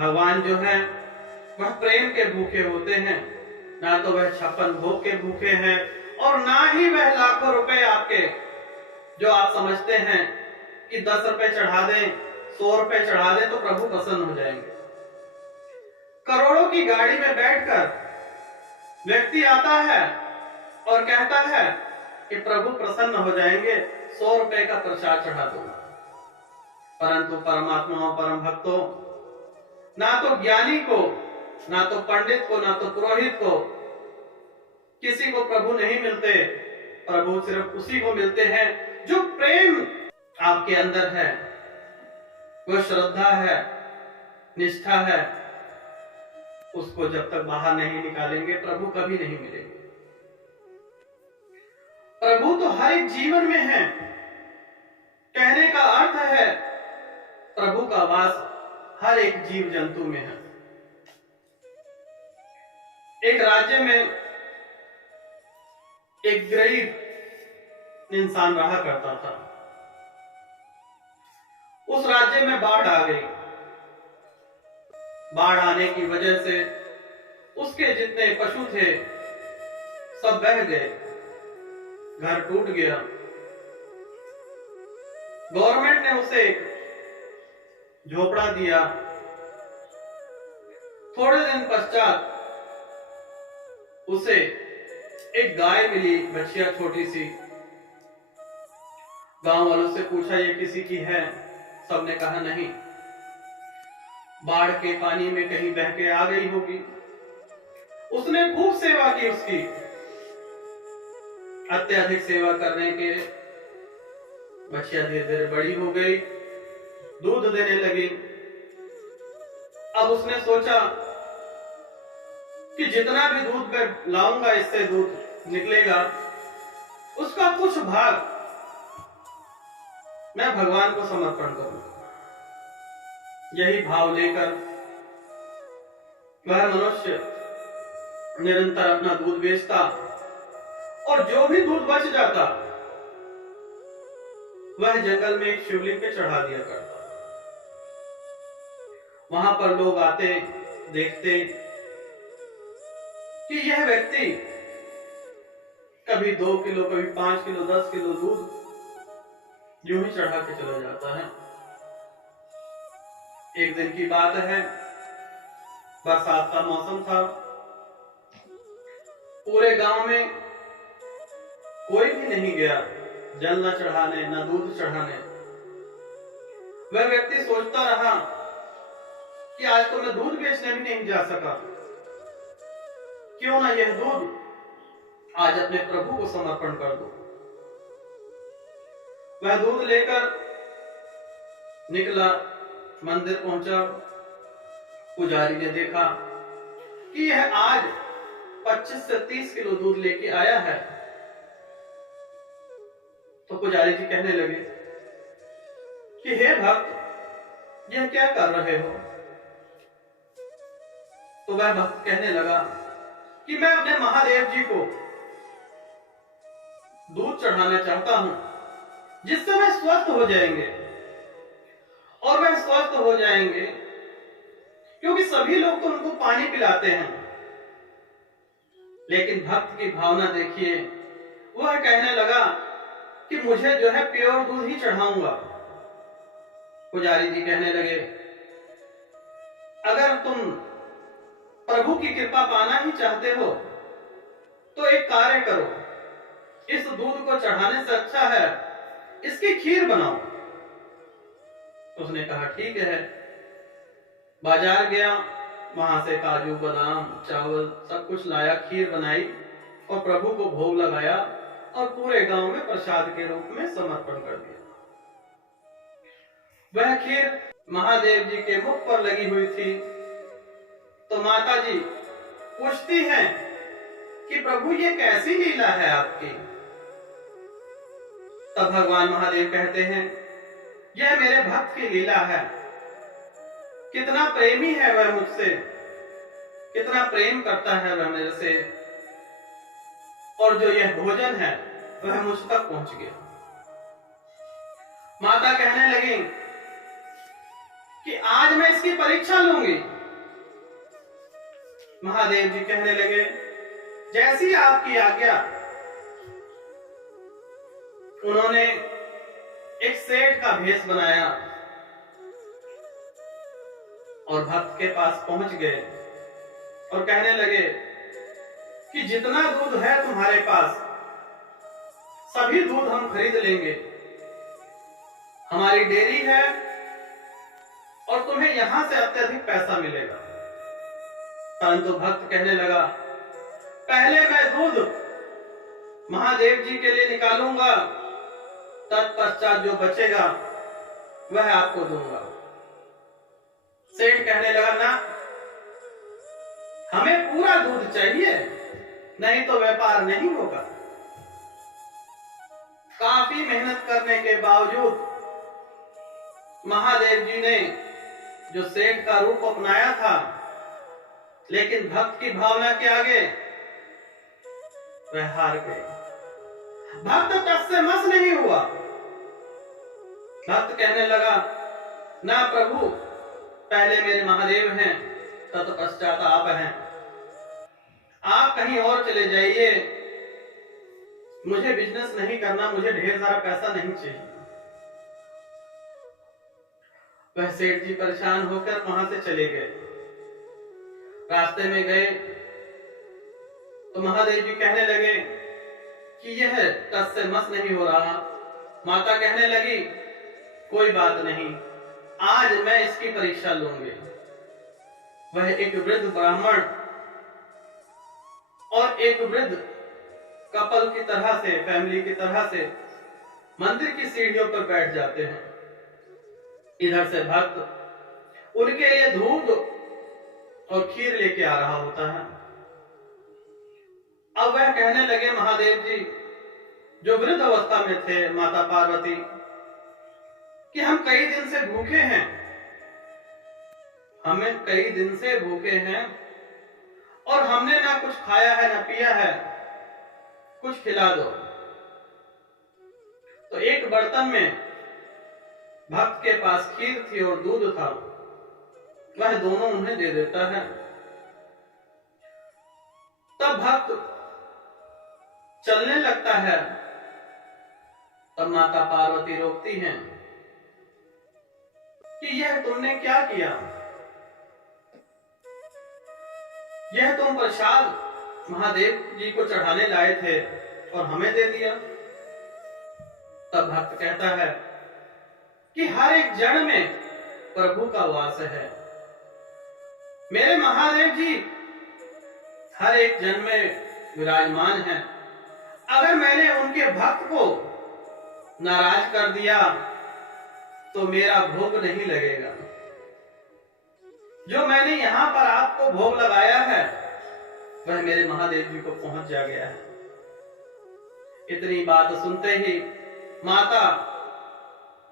भगवान जो है वह प्रेम के भूखे होते हैं, ना तो वह 56 भोग के भूखे हैं और ना ही वह लाखों रुपए आपके जो आप समझते हैं कि 10 रुपए चढ़ा दें, 100 रुपए चढ़ा दें तो प्रभु प्रसन्न हो जाएंगे। करोड़ों की गाड़ी में बैठकर व्यक्ति आता है और कहता है कि प्रभु प्रसन्न हो जाएंगे, 100 रुपए का प्रसाद चढ़ा दूंगा। परंतु परमात्मा परम भक्तों, ना तो ज्ञानी को, ना तो पंडित को, ना तो पुरोहित को, किसी को प्रभु नहीं मिलते। प्रभु सिर्फ उसी को मिलते हैं जो प्रेम आपके अंदर है, वो श्रद्धा है, निष्ठा है। उसको जब तक बाहर नहीं निकालेंगे प्रभु कभी नहीं मिलेंगे। प्रभु तो हर एक जीवन में है। कहने का अर्थ है प्रभु का वास हर एक जीव जंतु में है। एक राज्य में एक गरीब इंसान रहा करता था। उस राज्य में बाढ़ आ गई। बाढ़ आने की वजह से उसके जितने पशु थे सब बह गए, घर टूट गया। गवर्नमेंट ने उसे एक झोपड़ा दिया। थोड़े दिन पश्चात उसे एक गाय मिली, बच्चिया छोटी सी। गांव वालों से पूछा ये किसी की है? सबने कहा नहीं, बाढ़ के पानी में कहीं बह के आ गई होगी। उसने खूब सेवा की उसकी। अत्यधिक सेवा करने के बच्चिया धीरे धीरे बड़ी हो गई, दूध देने लगी। अब उसने सोचा कि जितना भी दूध मैं लाऊंगा, इससे दूध निकलेगा, उसका कुछ भाग मैं भगवान को समर्पण करूं। यही भाव लेकर वह मनुष्य निरंतर अपना दूध बेचता और जो भी दूध बच जाता वह जंगल में एक शिवलिंग पे चढ़ा दिया करता। वहां पर लोग आते, देखते कि यह व्यक्ति कभी 2 किलो, कभी 5 किलो, 10 किलो दूध यूं ही चढ़ा के चला जाता है। एक दिन की बात है, बरसात का मौसम था। पूरे गांव में कोई भी नहीं गया जल न चढ़ाने, न दूध चढ़ाने। वह व्यक्ति सोचता रहा कि आज तो मैं दूध बेचने भी नहीं जा सका, क्यों ना यह दूध आज अपने प्रभु को समर्पण कर दूं। वह दूध लेकर निकला, मंदिर पहुंचा। पुजारी ने देखा कि यह आज 25 से 30 किलो दूध लेके आया है। तो पुजारी जी कहने लगे कि हे भक्त, यह क्या कर रहे हो? तो वह भक्त कहने लगा कि मैं अपने महादेव जी को दूध चढ़ाना चाहता हूं, जिससे वे स्वस्थ हो जाएंगे। और वह स्वस्थ हो जाएंगे क्योंकि सभी लोग तो उनको पानी पिलाते हैं, लेकिन भक्त की भावना देखिए। वह कहने लगा कि मुझे जो है प्योर दूध ही चढ़ाऊंगा। पुजारी जी कहने लगे, अगर तुम प्रभु की कृपा पाना ही चाहते हो तो एक कार्य करो, इस दूध को चढ़ाने से अच्छा है इसकी खीर बनाओ। उसने कहा ठीक है। बाजार गया, वहां से काजू, बादाम, चावल सब कुछ लाया, खीर बनाई और प्रभु को भोग लगाया और पूरे गांव में प्रसाद के रूप में समर्पण कर दिया। वह खीर महादेव जी के मुख पर लगी हुई थी। तो माता जी पूछती हैं कि प्रभु ये कैसी लीला है आपकी? तब भगवान महादेव कहते हैं, यह मेरे भक्त की लीला है। कितना प्रेमी है वह मुझसे, कितना प्रेम करता है वह मेरे से, और जो यह भोजन है वह मुझ तक पहुंच गया। माता कहने लगी कि आज मैं इसकी परीक्षा लूंगी। महादेव जी कहने लगे, जैसी आपकी आज्ञा। उन्होंने एक सेठ का भेष बनाया और भक्त के पास पहुंच गए और कहने लगे कि जितना दूध है तुम्हारे पास, सभी दूध हम खरीद लेंगे। हमारी डेयरी है और तुम्हें यहां से अत्यधिक पैसा मिलेगा। परंतु भक्त कहने लगा, पहले मैं दूध महादेव जी के लिए निकालूंगा, तत्पश्चात जो बचेगा वह आपको दूंगा। सेठ कहने लगा, ना, हमें पूरा दूध चाहिए, नहीं तो व्यापार नहीं होगा। काफी मेहनत करने के बावजूद महादेव जी ने जो सेठ का रूप अपनाया था, लेकिन भक्त की भावना के आगे वह हार गए। भक्त टस से मस नहीं हुआ। भक्त कहने लगा, ना प्रभु, पहले मेरे महादेव हैं, तत्पश्चात आप हैं। आप कहीं और चले जाइए, मुझे बिजनेस नहीं करना, मुझे ढेर सारा पैसा नहीं चाहिए। वह सेठ जी परेशान होकर वहां से चले गए। रास्ते में गए तो महादेव जी कहने लगे कि यह टस से मस नहीं हो रहा। माता कहने लगी, कोई बात नहीं, आज मैं इसकी परीक्षा लूंगी। वह एक वृद्ध ब्राह्मण और एक वृद्ध कपल की तरह से, फैमिली की तरह से मंदिर की सीढ़ियों पर बैठ जाते हैं। इधर से भक्त उनके लिए दूध और खीर लेके आ रहा होता है। अब वह कहने लगे, महादेव जी जो वृद्ध अवस्था में थे, माता पार्वती, कि हम कई दिन से भूखे हैं, हमें कई दिन से भूखे हैं और हमने ना कुछ खाया है ना पिया है, कुछ खिला दो। तो एक बर्तन में भक्त के पास खीर थी और दूध था, वह दोनों उन्हें दे देता है। तब भक्त चलने लगता है, तब माता पार्वती रोकती हैं कि यह तुमने क्या किया? यह तुम प्रसाद महादेव जी को चढ़ाने लाए थे और हमें दे दिया। तब भक्त कहता है कि हर एक जन में प्रभु का वास है। मेरे महादेव जी हर एक जन में विराजमान है। अगर मैंने उनके भक्त को नाराज कर दिया तो मेरा भोग नहीं लगेगा। जो मैंने यहां पर आपको भोग लगाया है वह मेरे महादेव जी को पहुंच जा गया है। इतनी बात सुनते ही माता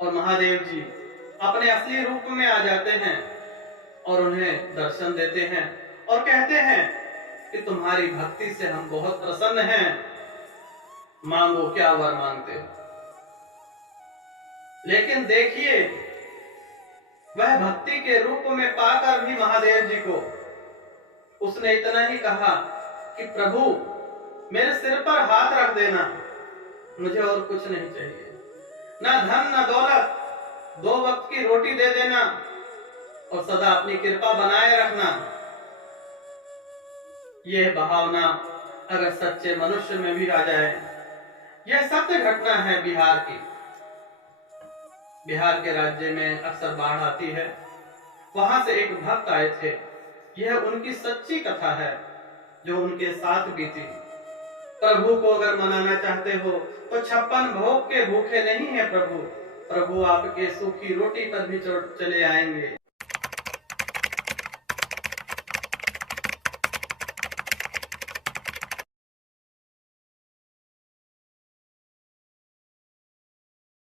और महादेव जी अपने असली रूप में आ जाते हैं और उन्हें दर्शन देते हैं और कहते हैं कि तुम्हारी भक्ति से हम बहुत प्रसन्न हैं, मांगो क्या वर मांगते हो। लेकिन देखिए, वह भक्ति के रूप में पाकर भी महादेव जी को उसने इतना ही कहा कि प्रभु मेरे सिर पर हाथ रख देना, मुझे और कुछ नहीं चाहिए, ना धन ना दौलत, 2 वक्त की रोटी दे देना और सदा अपनी कृपा बनाए रखना। यह भावना अगर सच्चे मनुष्य में भी आ जाए, यह सत्य घटना है बिहार की। बिहार के राज्य में अक्सर बाढ़ आती है, वहां से एक भक्त आए थे। यह उनकी सच्ची कथा है जो उनके साथ बीती। प्रभु को अगर मनाना चाहते हो तो 56 भोग के भूखे नहीं है प्रभु, प्रभु आपके सूखी रोटी पर भी चले आएंगे।